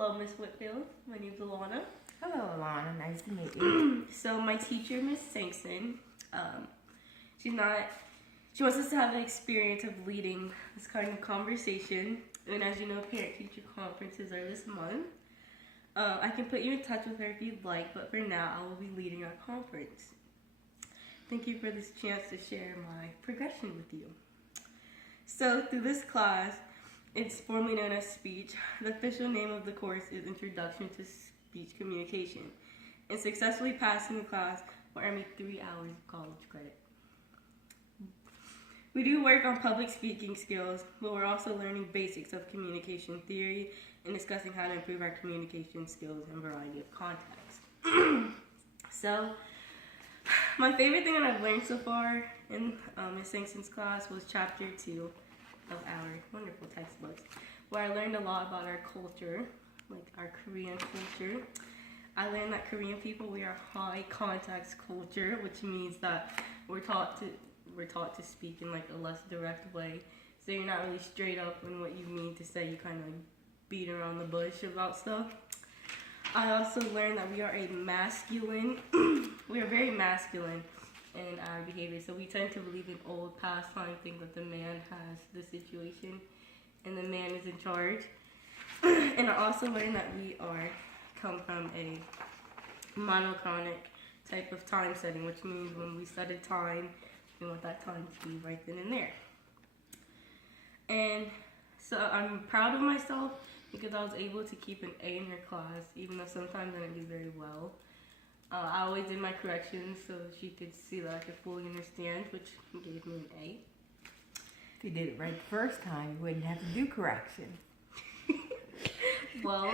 Hello, Miss Whitfield. My name's Alanna. Hello, Alanna. Nice to meet you. So my teacher, Miss Sankson, she wants us to have an experience of leading this kind of conversation. And as you know, parent-teacher conferences are this month. I can put you in touch with her if you'd like, but for now, I will be leading our conference. Thank you for this chance to share my progression with you. So through this class, it's formerly known as speech. The official name of the course is Introduction to Speech Communication. And successfully passing the class will earn me 3 hours of college credit. We do work on public speaking skills, but we're also learning basics of communication theory and discussing how to improve our communication skills in a variety of contexts. So, my favorite thing that I've learned so far in Ms. Sankson's class was Chapter 2 of our wonderful textbooks, where I learned a lot about our culture, like our Korean culture. I learned that Korean people, we are high context culture, which means that we're taught to speak in like a less direct way. So you're not really straight up in what you mean to say. You kind of like beat around the bush about stuff. I also learned that we are we are very masculine in our behavior. So we tend to believe in old pastime things that the man has the situation and the man is in charge. And I also learned that we come from a monochronic type of time setting, which means when we set a time, we want that time to be right then and there. And so I'm proud of myself because I was able to keep an A in her class, even though sometimes I didn't do very well. I always did my corrections so she could see that I could fully understand, which gave me an A. If you did it right the first time, you wouldn't have to do correction. Well,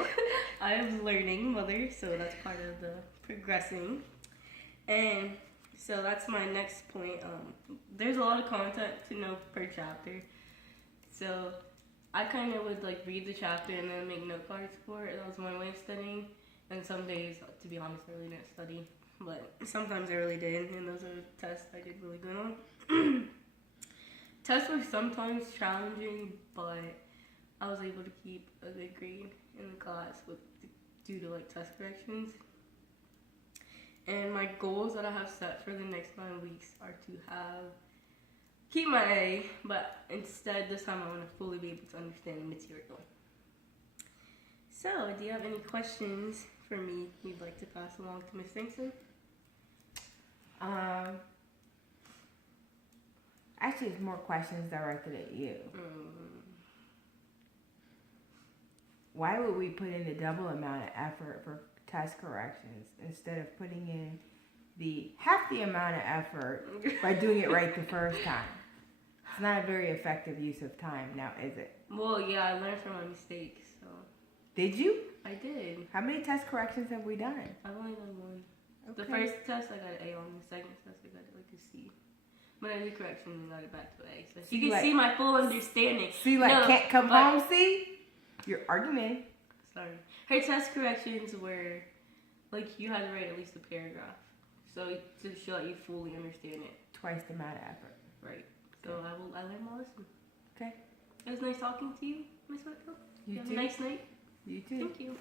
I am learning, Mother, so that's part of the progressing. And so that's my next point. There's a lot of content to know per chapter. So I kind of would like read the chapter and then make note cards for it. That was one way of studying. And some days, to be honest, I really didn't study. But sometimes I really did, and those are the tests I did really good on. Tests were sometimes challenging, but I was able to keep a good grade in the class due to like test corrections. And my goals that I have set for the next 9 weeks are to keep my A, but instead this time I want to fully be able to understand the material. So, do you have any questions for me you'd like to pass along to Ms. Sankson? Actually, it's more questions directed at you. Why would we put in the double amount of effort for test corrections instead of putting in half the amount of effort by doing it right the first time? It's not a very effective use of time now, is it? Well, yeah, I learned from my mistakes, so. Did you? I did. How many test corrections have we done? I've only done one. Okay. The first test I got an A on. The second test I got like a C. When I did corrections and got it back to A. So you can see my full understanding. See, can't come home, see? You're arguing. Sorry. Her test corrections were, like, you had to write at least a paragraph. So to show that you fully understand it. Twice the amount of effort. Right. So okay. I learned my lesson. Okay. It was nice talking to you, Miss Whitfield. You have too. a nice night. You too. Thank you.